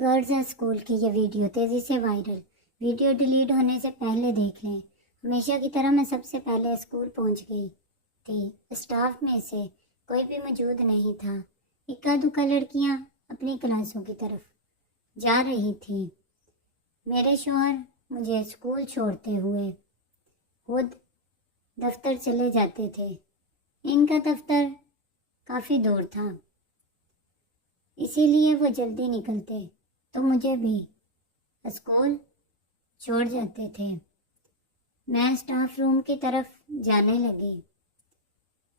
Girls school کی یہ video تیزی سے وائرل۔ ویڈیو ڈیلیٹ ہونے سے پہلے دیکھ لیں۔ ہمیشہ کی طرح میں سب سے پہلے اسکول پہنچ گئی تھی۔ اسٹاف میں سے کوئی بھی موجود نہیں تھا۔ اکا دکا لڑکیاں اپنی کلاسوں کی طرف جا رہی تھیں۔ میرے شوہر مجھے اسکول چھوڑتے ہوئے خود دفتر چلے جاتے تھے۔ ان کا دفتر کافی دور تھا، اسی لیے وہ جلدی نکلتے تو مجھے بھی اسکول چھوڑ جاتے تھے۔ میں اسٹاف روم کی طرف جانے لگی،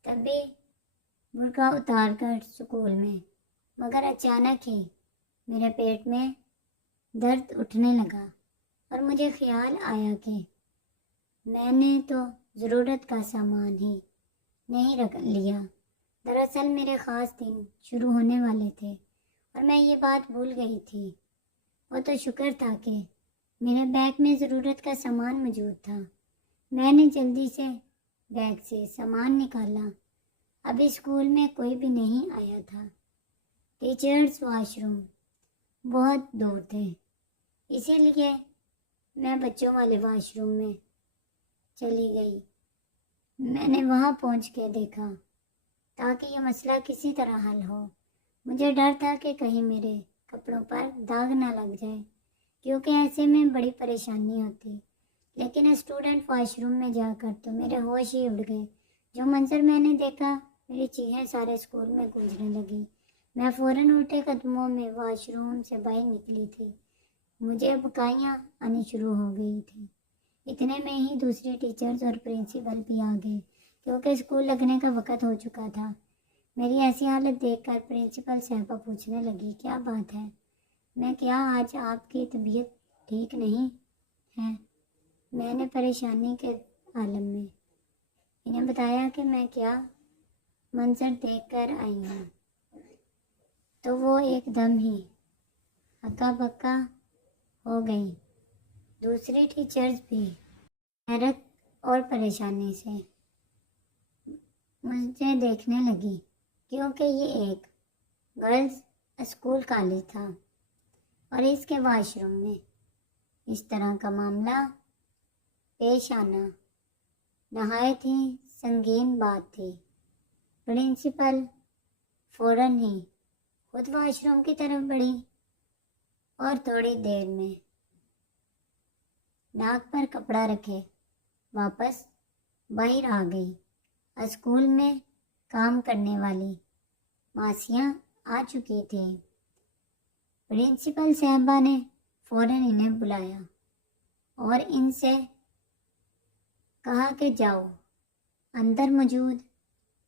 تبھی برقع اتار کر اسکول میں، مگر اچانک ہی میرے پیٹ میں درد اٹھنے لگا اور مجھے خیال آیا کہ میں نے تو ضرورت کا سامان ہی نہیں رکھ لیا۔ دراصل میرے خاص دن شروع ہونے والے تھے اور میں یہ بات بھول گئی تھی۔ وہ تو شکر تھا کہ میرے بیگ میں ضرورت کا سامان موجود تھا۔ میں نے جلدی سے بیگ سے سامان نکالا۔ ابھی اسکول میں کوئی بھی نہیں آیا تھا۔ ٹیچرز واش روم بہت دور تھے، اسی لیے میں بچوں والے واش روم میں چلی گئی۔ میں نے وہاں پہنچ کے دیکھا تاکہ یہ مسئلہ کسی طرح حل ہو۔ مجھے ڈر تھا کہ کہیں میرے کپڑوں پر داغ نہ لگ جائے، کیونکہ ایسے میں بڑی پریشانی ہوتی۔ لیکن اسٹوڈنٹ واش روم میں جا کر تو میرے ہوش ہی اڑ گئے۔ جو منظر میں نے دیکھا، میری چیخیں سارے اسکول میں گونجنے لگی۔ میں فوراً الٹے قدموں میں واش روم سے باہر نکلی تھی۔ مجھے بکائیاں آنی شروع ہو گئی تھیں۔ اتنے میں ہی دوسری ٹیچرز اور پرنسپل بھی آ گئے، کیونکہ اسکول لگنے کا وقت ہو چکا تھا۔ میری ایسی حالت دیکھ کر پرنسپل صاحبہ پوچھنے لگی، کیا بات ہے؟ میں کیا آج آپ کی طبیعت ٹھیک نہیں ہے؟ میں نے پریشانی کے عالم میں انہیں بتایا کہ میں کیا منظر دیکھ کر آئی ہوں، تو وہ ایک دم ہی ہکا بکا ہو گئی۔ دوسری ٹیچرز بھی حیرت اور پریشانی سے مجھے دیکھنے لگی، کیونکہ یہ ایک گرلز اسکول کالج تھا اور اس کے واش روم میں اس طرح کا معاملہ پیش آنا نہایت ہی سنگین بات تھی۔ پرنسپل فوراً ہی خود واش روم کی طرف بڑھی اور تھوڑی دیر میں ناک پر کپڑا رکھے واپس باہر آ گئی۔ اسکول میں کام کرنے والی ماسیاں آ چکی تھیں۔ پرنسپل صاحبہ نے فوراً انہیں بلایا اور ان سے کہا کہ جاؤ اندر موجود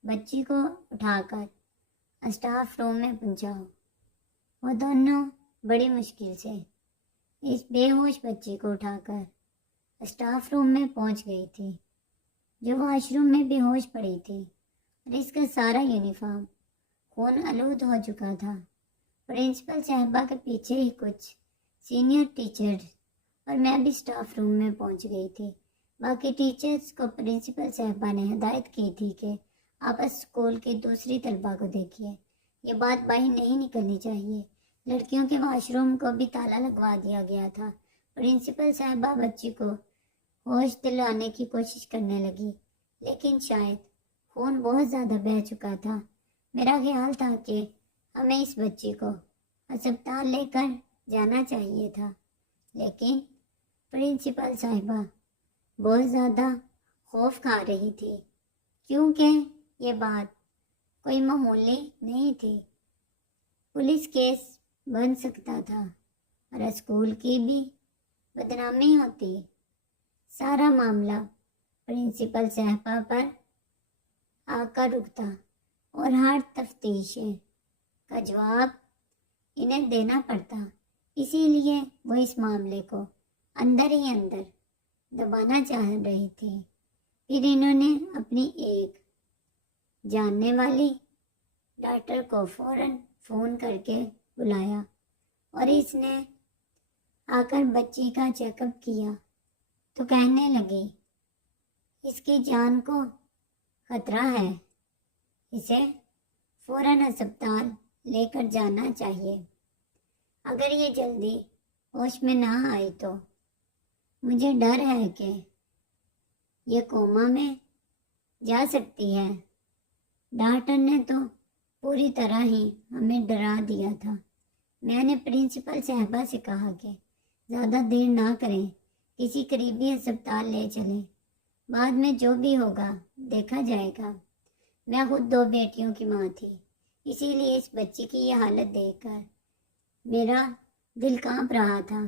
بچی کو اٹھا کر اسٹاف روم میں پہنچاؤ۔ وہ دونوں بڑی مشکل سے اس بے ہوش بچی کو اٹھا کر اسٹاف روم میں پہنچ گئی تھی، جو واش روم میں بے ہوش پڑی تھی اور اس کا سارا یونیفارم خون آلود ہو چکا تھا۔ پرنسپل صاحبہ کے پیچھے ہی کچھ سینئر ٹیچرز اور میں بھی اسٹاف روم میں پہنچ گئی تھی۔ باقی ٹیچرز کو پرنسپل صاحبہ نے ہدایت کی تھی کہ آپ اسکول کی دوسری طلبہ کو دیکھیے، یہ بات باہر نہیں نکلنی چاہیے۔ لڑکیوں کے واش روم کو بھی تالا لگوا دیا گیا تھا۔ پرنسپل صاحبہ بچی کو ہوش دلانے کی کوشش کرنے لگی، لیکن شاید خون بہت زیادہ بہہ چکا تھا۔ میرا خیال تھا کہ ہمیں اس بچی کو ہسپتال لے کر جانا چاہیے تھا، لیکن پرنسپل صاحبہ بہت زیادہ خوف کھا رہی تھی، کیونکہ یہ بات کوئی معمولی نہیں تھی۔ پولیس کیس بن سکتا تھا اور اسکول کی بھی بدنامی ہوتی۔ سارا معاملہ پرنسپل صاحبہ پر آ کر رکتا اور ہر تفتیشیں کا جواب انہیں دینا پڑتا۔ اسی لیے وہ اس معاملے کو اندر ہی اندر دبانا چاہ رہی تھی۔ پھر انہوں نے اپنی ایک جاننے والی ڈاکٹر کو فوراً فون کر کے بلایا اور اس نے آ کر بچی کا چیک اپ کیا تو کہنے لگی، اس کی جان کو خطرہ ہے، اسے فوراً ہسپتال لے کر جانا چاہیے۔ اگر یہ جلدی ہوش میں نہ آئی تو مجھے ڈر ہے کہ یہ کوما میں جا سکتی ہے۔ ڈاکٹر نے تو پوری طرح ہی ہمیں ڈرا دیا تھا۔ میں نے پرنسپل صاحبہ سے کہا کہ زیادہ دیر نہ کریں، کسی قریبی ہسپتال لے چلیں، بعد میں جو بھی ہوگا دیکھا جائے گا۔ میں خود 2 بیٹیوں کی ماں تھی، اسی لیے اس بچی کی یہ حالت دیکھ کر میرا دل کانپ رہا تھا۔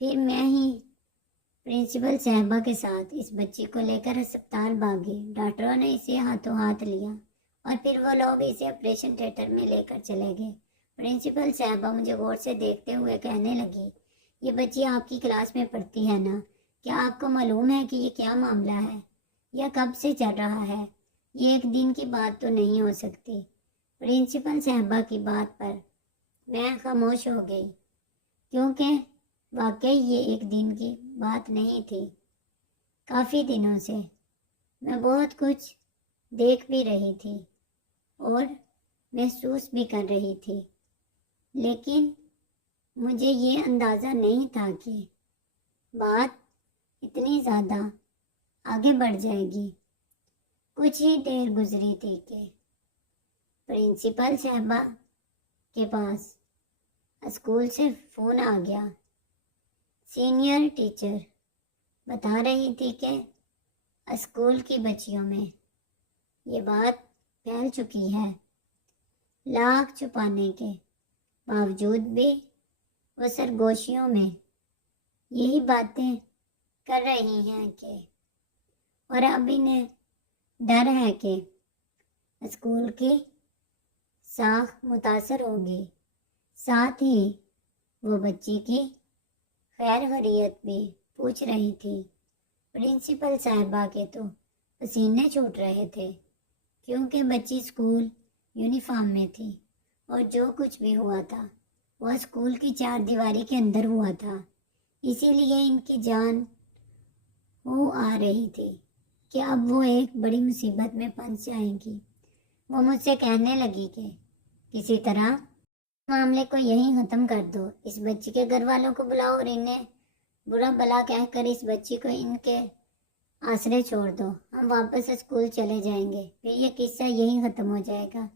پھر میں ہی پرنسپل صاحبہ کے ساتھ اس بچی کو لے کر ہسپتال بھاگی۔ ڈاکٹروں نے اسے ہاتھوں ہاتھ لیا اور پھر وہ لوگ اسے آپریشن تھیٹر میں لے کر چلے گئے۔ پرنسپل صاحبہ مجھے غور سے دیکھتے ہوئے کہنے لگی، یہ بچی آپ کی کلاس میں پڑھتی ہے نا؟ کیا آپ کو معلوم ہے کہ یہ کیا معاملہ ہے یا کب سے چل رہا ہے؟ یہ ایک دن کی بات تو نہیں ہو سکتی۔ پرنسپل صاحبہ کی بات پر میں خاموش ہو گئی، کیونکہ واقعی یہ ایک دن کی بات نہیں تھی۔ کافی دنوں سے میں بہت کچھ دیکھ بھی رہی تھی اور محسوس بھی کر رہی تھی، لیکن مجھے یہ اندازہ نہیں تھا کہ بات اتنی زیادہ آگے بڑھ جائے گی۔ کچھ ہی دیر گزری تھی کہ پرنسپل صاحبہ کے پاس اسکول سے فون آ گیا۔ سینئر ٹیچر بتا رہی تھی کہ اسکول کی بچیوں میں یہ بات پھیل چکی ہے۔ لاکھ چھپانے کے باوجود بھی وہ سرگوشیوں میں یہی باتیں کر رہی ہیں کہ اور اب انہیں ڈر ہے کہ اسکول کی ساکھ متاثر ہوگی۔ ساتھ ہی وہ بچی کی خیر خیریت بھی پوچھ رہی تھی۔ پرنسپل صاحبہ کے تو پسینے چھوٹ رہے تھے، کیونکہ بچی اسکول یونیفارم میں تھی اور جو کچھ بھی ہوا تھا وہ اسکول کی 4 دیواری کے اندر ہوا تھا۔ اسی لیے ان کی جان ہو آ رہی تھی کہ اب وہ ایک بڑی مصیبت میں پھنس جائیں گی۔ وہ مجھ سے کہنے لگی کہ کسی طرح معاملے کو یہیں ختم کر دو، اس بچی کے گھر والوں کو بلاؤ اور انہیں برا بلا کہہ کر اس بچی کو ان کے آسرے چھوڑ دو۔ ہم واپس اسکول چلے جائیں گے، پھر یہ قصہ یہیں ختم ہو جائے گا۔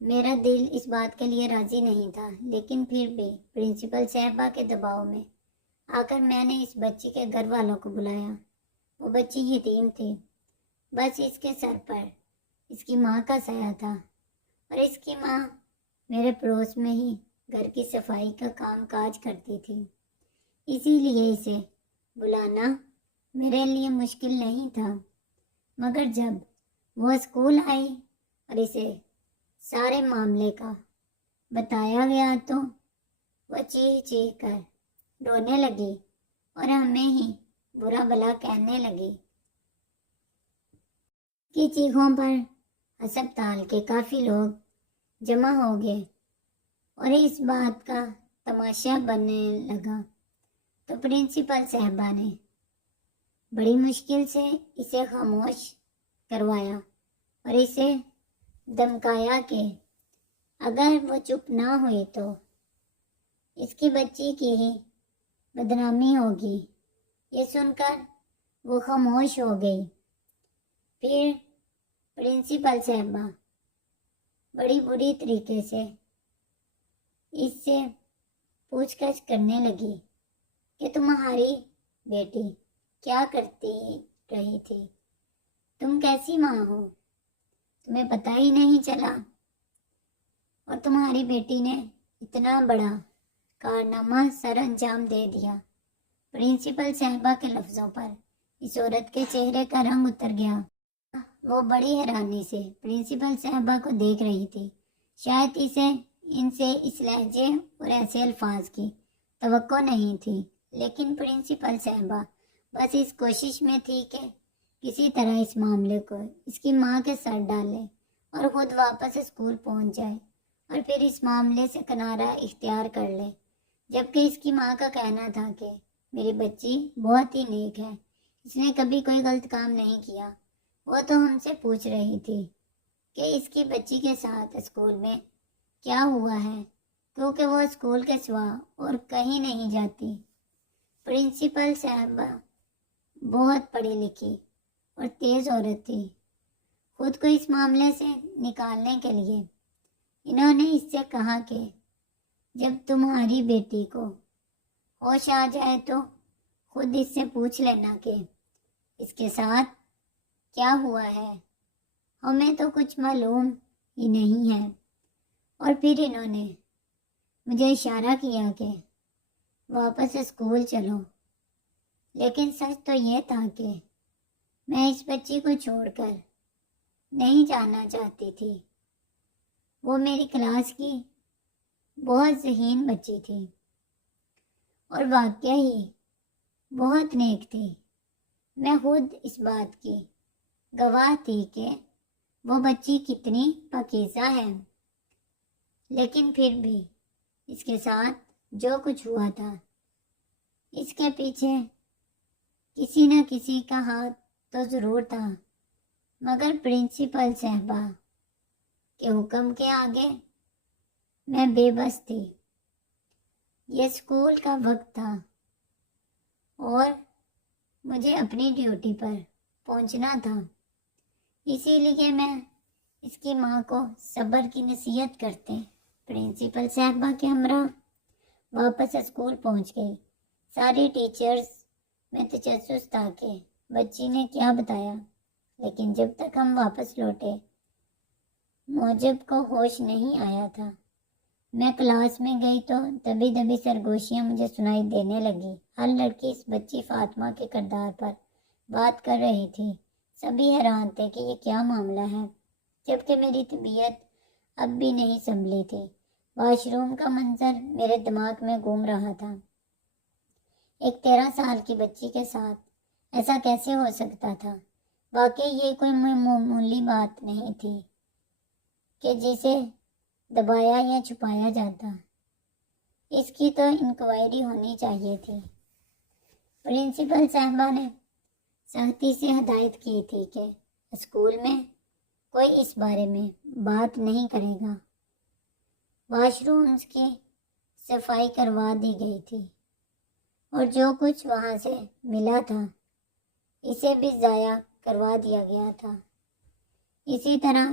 میرا دل اس بات کے لیے راضی نہیں تھا، لیکن پھر بھی پرنسپل صاحبہ کے دباؤ میں آ کر میں نے اس بچی کے گھر والوں کو بلایا۔ وہ بچی یتیم تھی، بس اس کے سر پر اس کی ماں کا سایہ تھا، اور اس کی ماں میرے پڑوس میں ہی گھر کی صفائی کا کام کاج کرتی تھی، اسی لیے اسے بلانا میرے لیے مشکل نہیں تھا۔ مگر جب وہ اسکول آئی اور اسے سارے معاملے کا بتایا گیا تو وہ چیخ چیخ کر رونے لگی اور ہمیں ہی برا بلا کہنے لگی۔ کی چیخوں پر ہسپتال کے کافی لوگ جمع ہو گئے اور اس بات کا تماشا بننے لگا تو پرنسپل صاحبہ نے بڑی مشکل سے اسے خاموش کروایا اور اسے دمکایا کہ اگر وہ چپ نہ ہوئی تو اس کی بچی کی ہی بدنامی ہوگی۔ یہ سن کر وہ خاموش ہو گئی۔ پھر پرنسپل صاحبہ بڑی بری طریقے سے اس سے پوچھ گچھ کرنے لگی کہ تمہاری بیٹی کیا کرتی رہی تھی، تم کیسی ماں ہو، تمہیں پتہ ہی نہیں چلا، اور تمہاری بیٹی نے اتنا بڑا کارنامہ سر انجام دے دیا۔ پرنسپل صاحبہ کے لفظوں پر اس عورت کے چہرے کا رنگ اتر گیا۔ وہ بڑی حیرانی سے پرنسپل صاحبہ کو دیکھ رہی تھی۔ شاید اسے ان سے اس لہجے اور ایسے الفاظ کی توقع نہیں تھی، لیکن پرنسپل صاحبہ بس اس کوشش میں تھی کہ کسی طرح اس معاملے کو اس کی ماں کے سر ڈالے اور خود واپس اسکول پہنچ جائے اور پھر اس معاملے سے کنارہ اختیار کر لے، جبکہ اس کی ماں کا کہنا تھا کہ میری بچی بہت ہی نیک ہے، اس نے کبھی کوئی غلط کام نہیں کیا۔ وہ تو ہم سے پوچھ رہی تھی کہ اس کی بچی کے ساتھ اسکول میں کیا ہوا ہے، کیونکہ وہ اسکول کے سوا اور کہیں نہیں جاتی۔ پرنسپل صاحبہ بہت پڑھی لکھی اور تیز عورت تھی۔ خود کو اس معاملے سے نکالنے کے لیے انہوں نے اس سے کہا کہ جب تمہاری بیٹی کو ہوش آ جائے تو خود اس سے پوچھ لینا کہ اس کے ساتھ کیا ہوا ہے، ہمیں تو کچھ معلوم ہی نہیں ہے۔ اور پھر انہوں نے مجھے اشارہ کیا کہ واپس اسکول چلو، لیکن سچ تو یہ تھا کہ میں اس بچی کو چھوڑ کر نہیں جانا چاہتی تھی۔ وہ میری کلاس کی بہت ذہین بچی تھی اور واقعہ ہی بہت نیک تھی۔ میں خود اس بات کی گواہ تھی کہ وہ بچی کتنی پاکیزہ ہے، لیکن پھر بھی اس کے ساتھ جو کچھ ہوا تھا اس کے پیچھے کسی نہ کسی کا ہاتھ تو ضرور تھا، مگر پرنسپل صاحبہ کے حکم کے آگے میں بے بس تھی۔ یہ اسکول کا وقت تھا اور مجھے اپنی ڈیوٹی پر پہنچنا تھا، اسی لیے میں اس کی ماں کو صبر کی نصیحت کرتے پرنسپل صاحبہ کے ہمراہ واپس اسکول پہنچ گئی۔ ساری ٹیچرز میں تجسس تھا کہ بچی نے کیا بتایا، لیکن جب تک ہم واپس لوٹے موجب کو ہوش نہیں آیا تھا۔ میں کلاس میں گئی تو دبی دبی سرگوشیاں مجھے سنائی دینے لگی۔ ہر لڑکی اس بچی فاطمہ کے کردار پر بات کر رہی تھی۔ سبھی حیران تھے کہ یہ کیا معاملہ ہے، جبکہ میری طبیعت اب بھی نہیں سنبھلی تھی۔ واش روم کا منظر میرے دماغ میں گھوم رہا تھا۔ ایک 13 سال کی بچی کے ساتھ ایسا کیسے ہو سکتا تھا؟ واقعی یہ کوئی معمولی بات نہیں تھی کہ جسے دبایا یا چھپایا جاتا۔ اس کی تو انکوائری ہونی چاہیے تھی۔ پرنسپل صاحبہ نے سختی سے ہدایت کی تھی کہ اسکول میں کوئی اس بارے میں بات نہیں کرے گا۔ واش رومز کی صفائی کروا دی گئی تھی اور جو کچھ وہاں سے ملا تھا اسے بھی ضائع کروا دیا گیا تھا۔ اسی طرح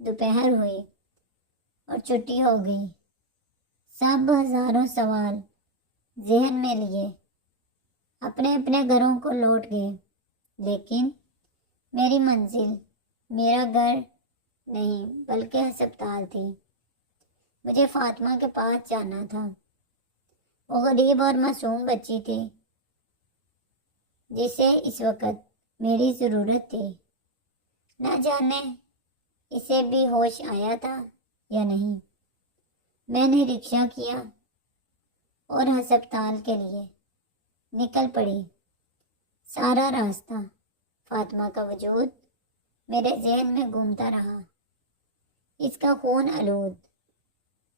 دوپہر ہوئی اور چھٹی ہو گئی۔ سب ہزاروں سوال ذہن میں لیے اپنے اپنے گھروں کو لوٹ گئے، لیکن میری منزل میرا گھر نہیں بلکہ ہسپتال تھی۔ مجھے فاطمہ کے پاس جانا تھا۔ وہ غریب اور معصوم بچی تھی جسے اس وقت میری ضرورت تھی۔ نہ جانے اسے بھی ہوش آیا تھا یا نہیں۔ میں نے رکشہ کیا اور ہسپتال کے لیے نکل پڑی۔ سارا راستہ فاطمہ کا وجود میرے ذہن میں گھومتا رہا۔ اس کا خون آلود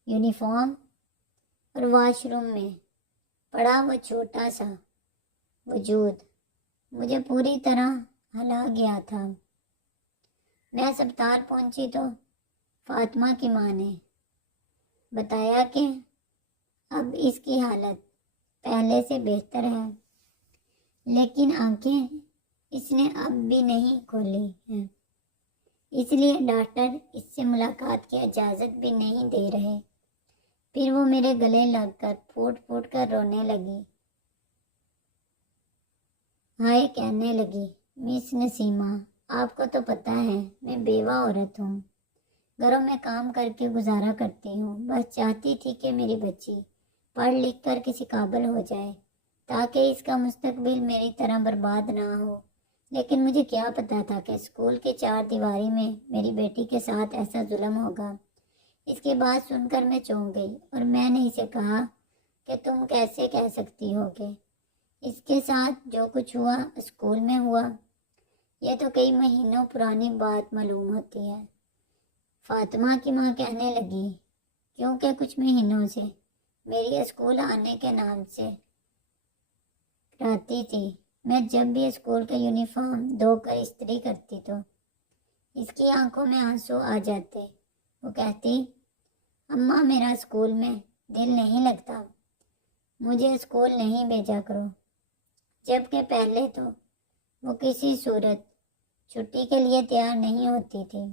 یونیفارم اور واش روم میں پڑا وہ چھوٹا سا وجود مجھے پوری طرح ہلا گیا تھا۔ میں ہسپتال پہنچی تو فاطمہ کی ماں نے بتایا کہ اب اس کی حالت پہلے سے بہتر ہے، لیکن آنکھیں اس نے اب بھی نہیں کھولی ہیں، اس لیے ڈاکٹر اس سے ملاقات کی اجازت بھی نہیں دے رہے۔ پھر وہ میرے گلے لگ کر پھوٹ پھوٹ کر رونے لگی۔ ہائے کہنے لگی، مس نسیمہ، آپ کو تو پتہ ہے میں بیوہ عورت ہوں، گھروں میں کام کر کے گزارا کرتی ہوں، بس چاہتی تھی کہ میری بچی پڑھ لکھ کر کسی قابل ہو جائے تاکہ اس کا مستقبل میری طرح برباد نہ ہو۔ لیکن مجھے کیا پتا تھا کہ اسکول کے 4 دیواری میں میری بیٹی کے ساتھ ایسا ظلم ہوگا۔ اس کی بات سن کر میں چونک گئی اور میں نے اسے کہا کہ تم کیسے کہہ سکتی ہو کہ اس کے ساتھ جو کچھ ہوا اسکول میں ہوا؟ یہ تو کئی مہینوں پرانی بات معلوم ہوتی ہے۔ فاطمہ کی ماں کہنے لگی، کیونکہ کچھ مہینوں سے میری اسکول آنے کے نام سے رہتی تھی۔ میں جب بھی اسکول کا یونیفارم دھو کر استری کرتی تو اس کی آنکھوں میں آنسو آ جاتے۔ وہ کہتی، اماں میرا اسکول میں دل نہیں لگتا، مجھے اسکول نہیں بھیجا کرو۔ جبکہ پہلے تو وہ کسی صورت چھٹی کے لیے تیار نہیں ہوتی تھی۔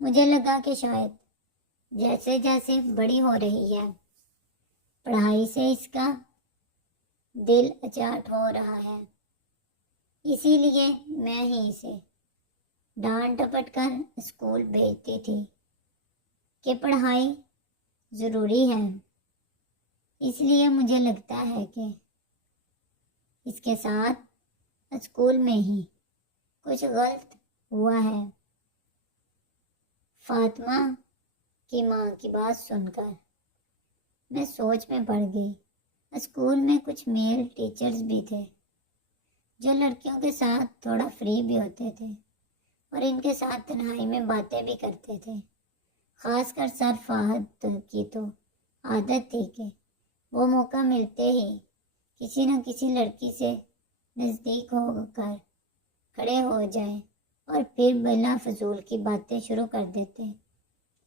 مجھے لگا کہ شاید جیسے جیسے بڑی ہو رہی ہے، پڑھائی سے اس کا دل اچاٹ ہو رہا ہے، اسی لیے میں ہی اسے ڈانٹ ڈپٹ کر اسکول بھیجتی تھی کہ پڑھائی ضروری ہے۔ اس لیے مجھے لگتا ہے کہ اس کے ساتھ اسکول میں ہی کچھ غلط ہوا ہے۔ فاطمہ کی ماں کی بات سن کر میں سوچ میں پڑ گئی۔ اسکول میں کچھ میل ٹیچرز بھی تھے جو لڑکیوں کے ساتھ تھوڑا فری بھی ہوتے تھے اور ان کے ساتھ تنہائی میں باتیں بھی کرتے تھے۔ خاص کر سر فہد کی تو عادت تھی کہ وہ موقع ملتے ہی کسی نہ کسی لڑکی سے نزدیک ہو کر کھڑے ہو جائیں اور پھر بلا فضول کی باتیں شروع کر دیتے۔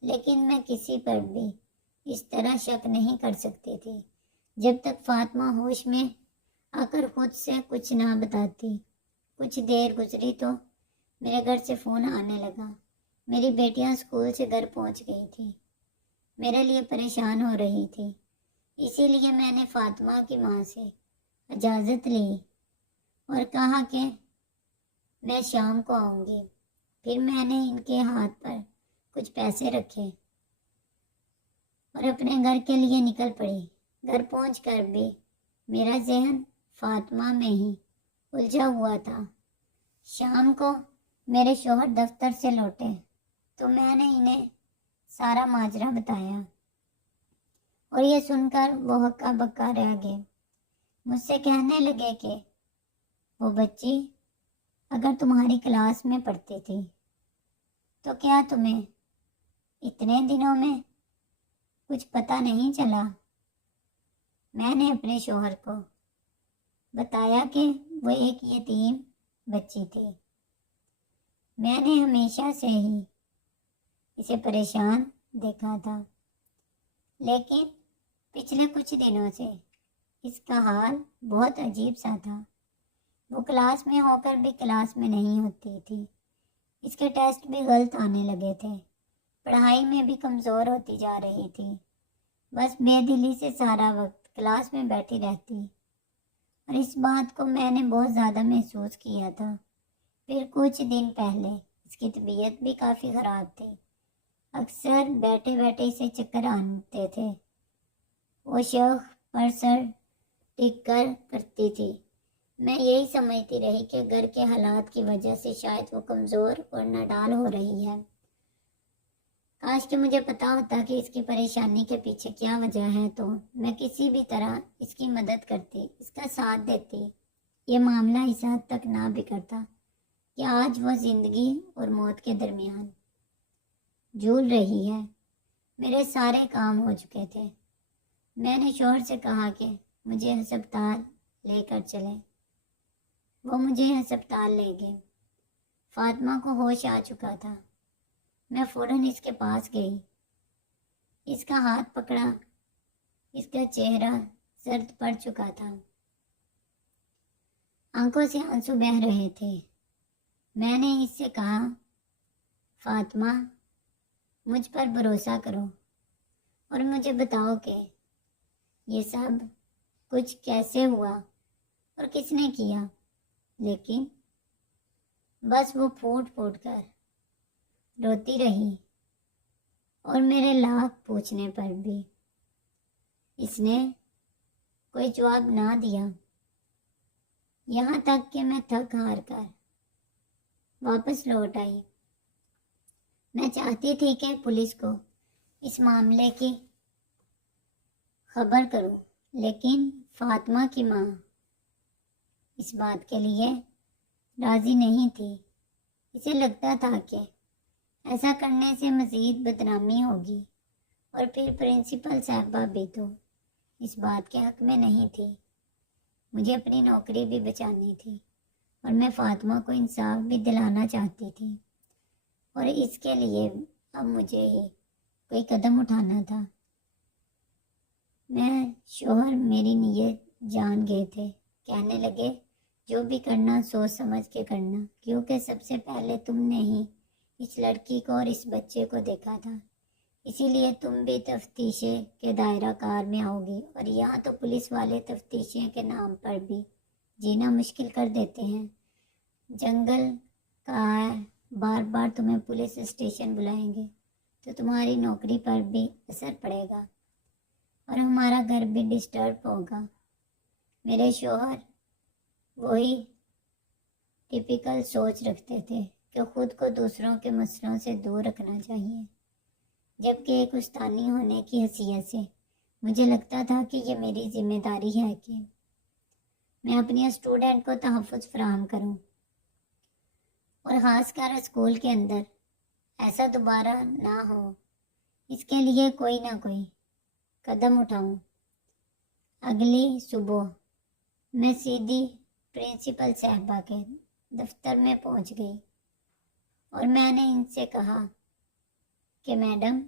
لیکن میں کسی پر بھی اس طرح شک نہیں کر سکتی تھی جب تک فاطمہ ہوش میں آ کر خود سے کچھ نہ بتاتی۔ کچھ دیر گزری تو میرے گھر سے فون آنے لگا۔ میری بیٹیاں اسکول سے گھر پہنچ گئی تھی، میرے لیے پریشان ہو رہی تھی، اسی لیے میں نے فاطمہ کی ماں سے اجازت لی اور کہا کہ میں شام کو آؤں گی۔ پھر میں نے ان کے ہاتھ پر کچھ پیسے رکھے اور اپنے گھر کے لیے نکل پڑی۔ گھر پہنچ کر بھی میرا ذہن فاطمہ میں ہی الجھا ہوا تھا۔ شام کو میرے شوہر دفتر سے لوٹے تو میں نے انہیں سارا ماجرا بتایا اور یہ سن کر وہ ہکا بکا رہ گئے۔ مجھ سے کہنے لگے کہ وہ بچی اگر تمہاری کلاس میں پڑھتی تھی تو کیا تمہیں اتنے دنوں میں کچھ پتہ نہیں چلا؟ میں نے اپنے شوہر کو بتایا کہ وہ ایک یتیم بچی تھی۔ میں نے ہمیشہ سے ہی اسے پریشان دیکھا تھا، لیکن پچھلے کچھ دنوں سے اس کا حال بہت عجیب سا تھا۔ وہ کلاس میں ہو کر بھی کلاس میں نہیں ہوتی تھی، اس کے ٹیسٹ بھی غلط آنے لگے تھے، پڑھائی میں بھی کمزور ہوتی جا رہی تھی، بس بے دلی سے سارا وقت کلاس میں بیٹھی رہتی، اور اس بات کو میں نے بہت زیادہ محسوس کیا تھا۔ پھر کچھ دن پہلے اس کی طبیعت بھی کافی خراب تھی، اکثر بیٹھے بیٹھے اسے چکر آتے تھے، وہ شوق پر سر ٹک کر کرتی تھی۔ میں یہی سمجھتی رہی کہ گھر کے حالات کی وجہ سے شاید وہ کمزور اور ناڈال ہو رہی ہے۔ کاش کہ مجھے پتا ہوتا کہ اس کی پریشانی کے پیچھے کیا وجہ ہے تو میں کسی بھی طرح اس کی مدد کرتی، اس کا ساتھ دیتی، یہ معاملہ اس حد تک نہ بگڑتا کہ آج وہ زندگی اور موت کے درمیان جھول رہی ہے۔ میرے سارے کام ہو چکے تھے۔ میں نے شوہر سے کہا کہ مجھے ہسپتال لے کر چلیں۔ وہ مجھے ہسپتال لے گئے۔ فاطمہ کو ہوش آ چکا تھا۔ میں فوراً اس کے پاس گئی، اس کا ہاتھ پکڑا، اس کا چہرہ زرد پڑ چکا تھا، آنکھوں سے آنسو بہہ رہے تھے۔ میں نے اس سے کہا، فاطمہ مجھ پر بھروسہ کرو اور مجھے بتاؤ کہ یہ سب کچھ کیسے ہوا اور کس نے کیا۔ لیکن بس وہ پھوٹ پھوٹ کر روتی رہی اور میرے لاکھ پوچھنے پر بھی اس نے کوئی جواب نہ دیا، یہاں تک کہ میں تھک ہار کر واپس لوٹ آئی۔ میں چاہتی تھی کہ پولیس کو اس معاملے کی خبر کروں، لیکن فاطمہ کی ماں اس بات کے لیے راضی نہیں تھی۔ اسے لگتا تھا کہ ایسا کرنے سے مزید بدنامی ہوگی، اور پھر پرنسپل صاحبہ بھی تو اس بات کے حق میں نہیں تھی۔ مجھے اپنی نوکری بھی بچانی تھی اور میں فاطمہ کو انصاف بھی دلانا چاہتی تھی، اور اس کے لیے اب مجھے ہی کوئی قدم اٹھانا تھا۔ میں شوہر میری نیت جان گئے تھے، کہنے لگے جو بھی کرنا سوچ سمجھ کے کرنا، کیونکہ سب سے پہلے تم نے ہی اس لڑکی کو اور اس بچے کو دیکھا تھا، اسی لیے تم بھی تفتیشے کے دائرہ کار میں آؤ گی، اور یہاں تو پولیس والے تفتیشے کے نام پر بھی جینا مشکل کر دیتے ہیں۔ جنگل کا ہے، بار بار تمہیں پولیس اسٹیشن بلائیں گے تو تمہاری نوکری پر بھی اثر پڑے گا اور ہمارا گھر بھی ڈسٹرب ہوگا۔ میرے شوہر وہی ٹپیکل سوچ رکھتے تھے کہ خود کو دوسروں کے مسئلوں سے دور رکھنا چاہیے، جبکہ ایک استانی ہونے کی حیثیت سے مجھے لگتا تھا کہ یہ میری ذمہ داری ہے کہ میں اپنی اسٹوڈنٹ کو تحفظ فراہم کروں، اور خاص کر اسکول کے اندر ایسا دوبارہ نہ ہو، اس کے لیے کوئی نہ کوئی قدم اٹھاؤں۔ اگلی صبح میں سیدھی پرنسپل صاحبہ کے دفتر میں پہنچ گئی اور میں نے ان سے کہا کہ میڈم،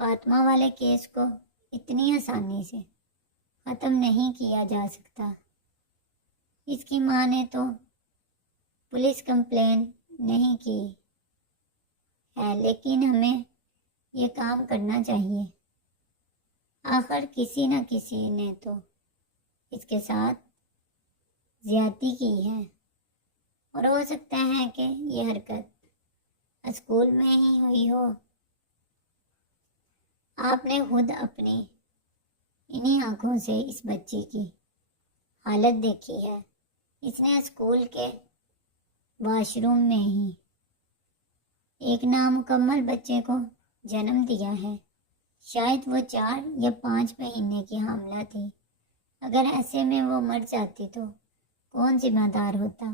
فاطمہ والے کیس کو اتنی آسانی سے ختم نہیں کیا جا سکتا۔ اس کی ماں نے تو پولیس کمپلین نہیں کی ہے، لیکن ہمیں یہ کام کرنا چاہیے۔ آخر کسی نہ کسی نے تو اس کے ساتھ زیادتی کی ہے، اور ہو سکتا ہے کہ یہ حرکت اسکول میں ہی ہوئی ہو۔ آپ نے خود اپنی انہی آنکھوں سے اس بچی کی حالت دیکھی ہے۔ اس نے اسکول کے واش روم میں ہی ایک نامکمل بچے کو جنم دیا ہے۔ شاید وہ 4 یا 5 مہینے کی حاملہ تھی۔ اگر ایسے میں وہ مر جاتی تو کون ذمہ دار ہوتا؟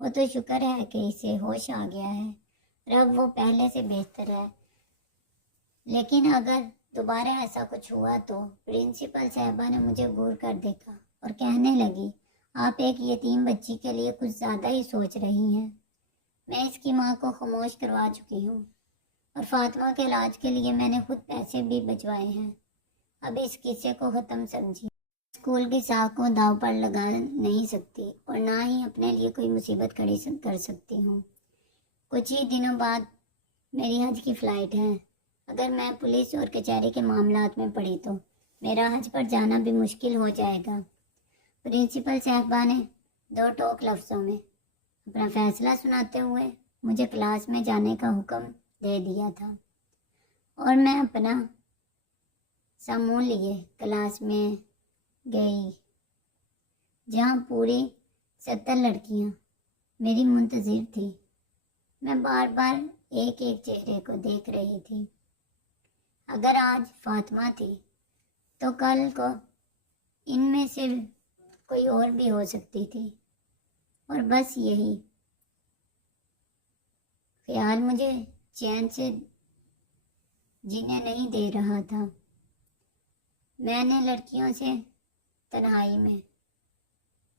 وہ تو شکر ہے کہ اسے ہوش آ گیا ہے، اور اب وہ پہلے سے بہتر ہے۔ لیکن اگر دوبارہ ایسا کچھ ہوا تو پرنسپل صاحبہ نے مجھے گور کر دیکھا اور کہنے لگی، آپ ایک یتیم بچی کے لیے کچھ زیادہ ہی سوچ رہی ہیں۔ میں اس کی ماں کو خاموش کروا چکی ہوں، اور فاطمہ کے علاج کے لیے میں نے خود پیسے بھی بچوائے ہیں۔ اب اس قصے کو ختم سمجھی۔ اسکول کی ساکھ کو داؤ پر لگا نہیں سکتی، اور نہ ہی اپنے لیے کوئی مصیبت کھڑی کر سکتی ہوں۔ کچھ ہی دنوں بعد میری حج کی فلائٹ ہے۔ اگر میں پولیس اور کچہری کے معاملات میں پڑی تو میرا حج پر جانا بھی مشکل ہو جائے گا۔ پرنسپل صاحبہ نے 2 ٹوک لفظوں میں اپنا فیصلہ سناتے ہوئے مجھے کلاس میں جانے کا حکم دے دیا تھا، اور میں اپنا ساموں لیے کلاس میں گئی، جہاں پوری 70 لڑکیاں میری منتظر تھیں۔ میں بار بار ایک ایک چہرے کو دیکھ رہی تھی۔ اگر آج فاطمہ تھی تو کل کو ان میں سے کوئی اور بھی ہو سکتی تھی، اور بس یہی خیال مجھے چین سے جینے نہیں دے رہا تھا۔ میں نے لڑکیوں سے تنہائی میں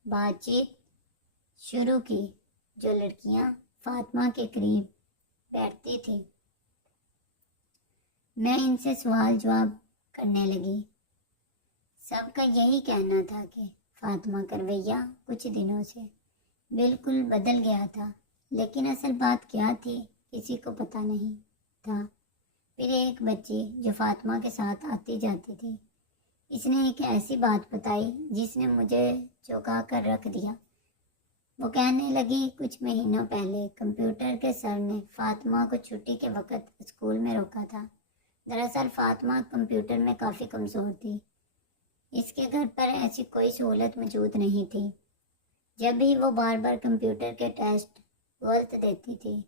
بات چیت شروع کی، جو لڑکیاں فاطمہ کے قریب بیٹھتی تھیں۔ میں ان سے سوال جواب کرنے لگی۔ سب کا یہی کہنا تھا کہ فاطمہ کا رویہ کچھ دنوں سے بالکل بدل گیا تھا، لیکن اصل بات کیا تھی کسی کو پتہ نہیں تھا۔ پھر ایک بچی جو فاطمہ کے ساتھ آتی جاتی تھی، اس نے ایک ایسی بات بتائی جس نے مجھے چونکا کر رکھ دیا۔ وہ کہنے لگی، کچھ مہینوں پہلے کمپیوٹر کے سر نے فاطمہ کو چھٹی کے وقت اسکول میں روکا تھا۔ دراصل فاطمہ کمپیوٹر میں کافی کمزور تھی۔ اس کے گھر پر ایسی کوئی سہولت موجود نہیں تھی۔ جب بھی وہ بار بار کمپیوٹر کے ٹیسٹ غلط دیتی تھی،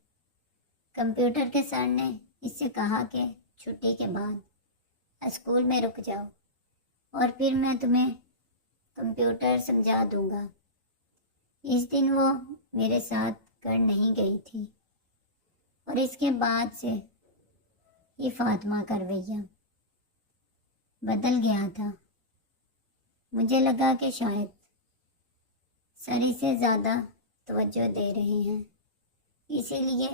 کمپیوٹر کے سر نے اس سے کہا کہ چھٹی کے بعد اسکول میں رک جاؤ، اور پھر میں تمہیں کمپیوٹر سمجھا دوں گا۔ اس دن وہ میرے ساتھ گھر نہیں گئی تھی، اور اس کے بعد سے یہ فاطمہ کا رویہ بدل گیا تھا۔ مجھے لگا کہ شاید سر اسے زیادہ توجہ دے رہے ہیں، اسی لیے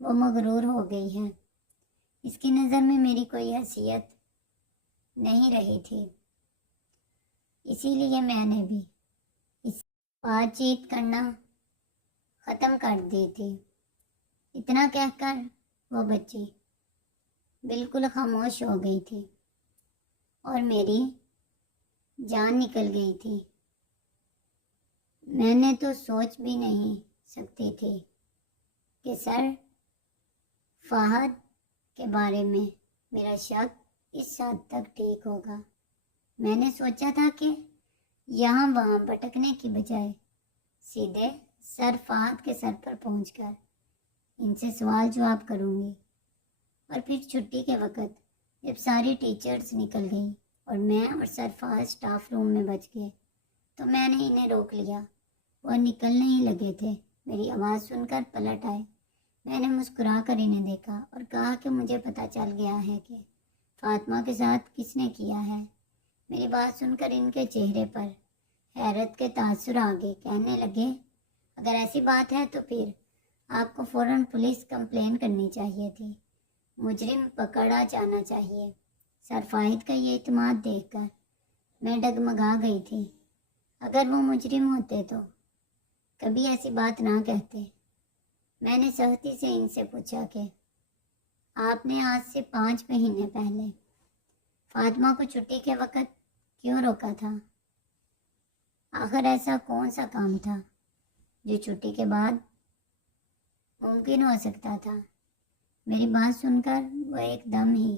وہ مغرور ہو گئی ہے۔ اس کی نظر میں میری کوئی حیثیت نہیں رہی تھی، اسی لیے میں نے بھی اس بات چیت کرنا ختم کر دی تھی۔ اتنا کہہ کر وہ بچی بالکل خاموش ہو گئی تھی اور میری جان نکل گئی تھی۔ میں نے تو سوچ بھی نہیں سکتی تھی کہ سر فہد کے بارے میں میرا شک اس حد تک ٹھیک ہوگا۔ میں نے سوچا تھا کہ یہاں وہاں بھٹکنے کی بجائے سیدھے سر فہد کے سر پر پہنچ کر ان سے سوال جواب کروں گی، اور پھر چھٹی کے وقت جب ساری ٹیچرز نکل گئیں اور میں اور سر فہد اسٹاف روم میں بچ گئے تو میں نے انہیں روک لیا۔ وہ نکلنے ہی لگے تھے، میری آواز سن کر پلٹ آئے۔ میں نے مسکرا کر انہیں دیکھا اور کہا کہ مجھے پتہ چل گیا ہے کہ فاطمہ کے ساتھ کس نے کیا ہے۔ میری بات سن کر ان کے چہرے پر حیرت کے تاثر آ گئے۔ کہنے لگے، اگر ایسی بات ہے تو پھر آپ کو فوراً پولیس کمپلین کرنی چاہیے تھی، مجرم پکڑا جانا چاہیے۔ سر فاہد کا یہ اعتماد دیکھ کر میں ڈگمگا گئی تھی۔ اگر وہ مجرم ہوتے تو کبھی ایسی بات نہ کہتے۔ میں نے سختی سے ان سے پوچھا کہ آپ نے آج سے 5 مہینے پہلے فاطمہ کو چھٹی کے وقت کیوں روکا تھا؟ آخر ایسا کون سا کام تھا جو چھٹی کے بعد ممکن ہو سکتا تھا؟ میری بات سن کر وہ ایک دم ہی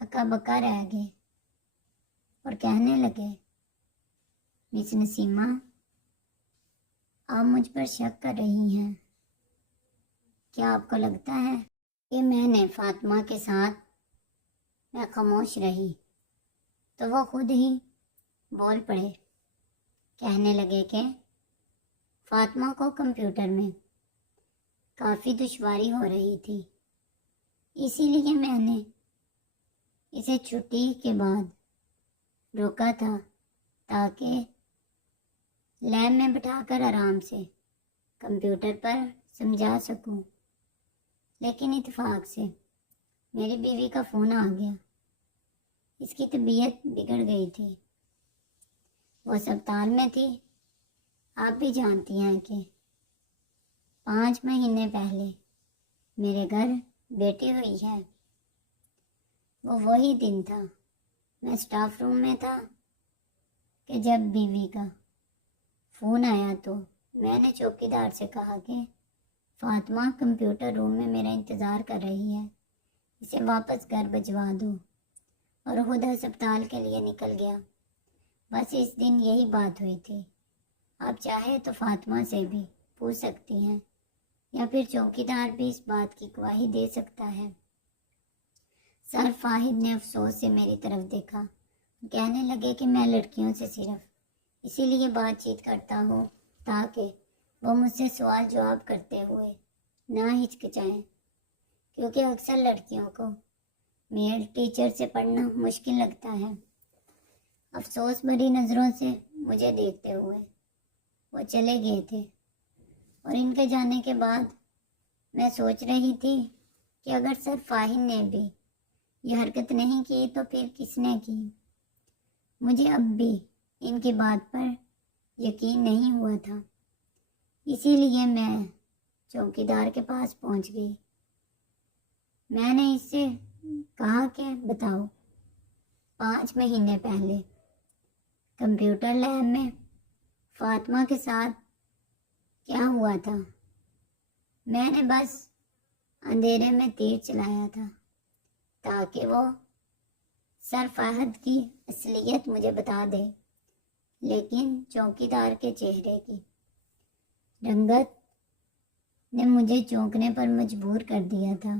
ہکا بکا رہ گئے اور کہنے لگے، مس نسیمہ، آپ مجھ پر شک کر رہی ہیں۔ کیا آپ کو لگتا ہے کہ میں نے فاطمہ کے ساتھ میں خاموش رہی؟ تو وہ خود ہی بول پڑے۔ کہنے لگے کہ فاطمہ کو کمپیوٹر میں کافی دشواری ہو رہی تھی، اسی لیے میں نے اسے چھٹی کے بعد روکا تھا تاکہ لیب میں بٹھا کر آرام سے کمپیوٹر پر سمجھا سکوں۔ لیکن اتفاق سے میری بیوی کا فون آ گیا۔ اس کی طبیعت بگڑ گئی تھی، وہ اسپتال میں تھی۔ آپ بھی جانتی ہیں کہ 5 مہینے پہلے میرے گھر بیٹی ہوئی ہے۔ وہ وہی دن تھا، میں اسٹاف روم میں تھا کہ جب بیوی کا فون آیا تو میں نے چوکیدار سے کہا کہ فاطمہ کمپیوٹر روم میں میرا انتظار کر رہی ہے، اسے واپس گھر بھجوا دو، اور خود ہسپتال کے لیے نکل گیا۔ بس اس دن یہی بات ہوئی تھی۔ آپ چاہے تو فاطمہ سے بھی پوچھ سکتی ہیں، یا پھر چوکیدار بھی اس بات کی گواہی دے سکتا ہے۔ سر فاہد نے افسوس سے میری طرف دیکھا، کہنے لگے کہ میں لڑکیوں سے صرف اسی لیے بات چیت کرتا ہوں تاکہ وہ مجھ سے سوال جواب کرتے ہوئے نہ ہچکچائیں، کیونکہ اکثر لڑکیوں کو میل ٹیچر سے پڑھنا مشکل لگتا ہے۔ افسوس بھری نظروں سے مجھے دیکھتے ہوئے وہ چلے گئے تھے، اور ان کے جانے کے بعد میں سوچ رہی تھی کہ اگر سر فاہد نے بھی یہ حرکت نہیں کی تو پھر کس نے کی؟ مجھے اب بھی ان کی بات پر یقین نہیں ہوا تھا، اسی لیے میں چوکیدار کے پاس پہنچ گئی۔ میں نے اس سے کہا کہ بتاؤ، 5 مہینے پہلے کمپیوٹر لیب میں فاطمہ کے ساتھ کیا ہوا تھا؟ میں نے بس اندھیرے میں تیر چلایا تھا تاکہ وہ سر فہد کی اصلیت مجھے بتا دے، لیکن چوکیدار کے چہرے کی رنگت نے مجھے چونکنے پر مجبور کر دیا تھا۔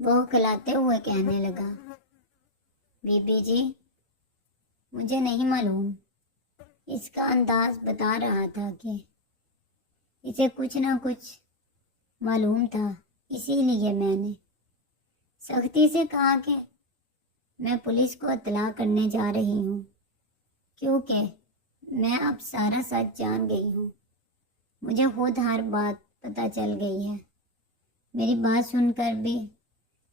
وہ کھلاتے ہوئے کہنے لگا، بی بی جی، مجھے نہیں معلوم، اس کا انداز بتا رہا تھا کہ اسے کچھ نہ کچھ معلوم تھا، اسی لیے میں نے سختی سے کہا کہ میں پولیس کو اطلاع کرنے جا رہی ہوں، کیونکہ میں اب سارا سچ جان گئی ہوں، مجھے خود ہر بات پتہ چل گئی ہے۔ میری بات سن کر بھی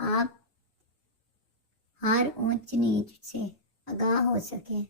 آپ ہر اونچ نیچ سے آگاہ ہو سکیں۔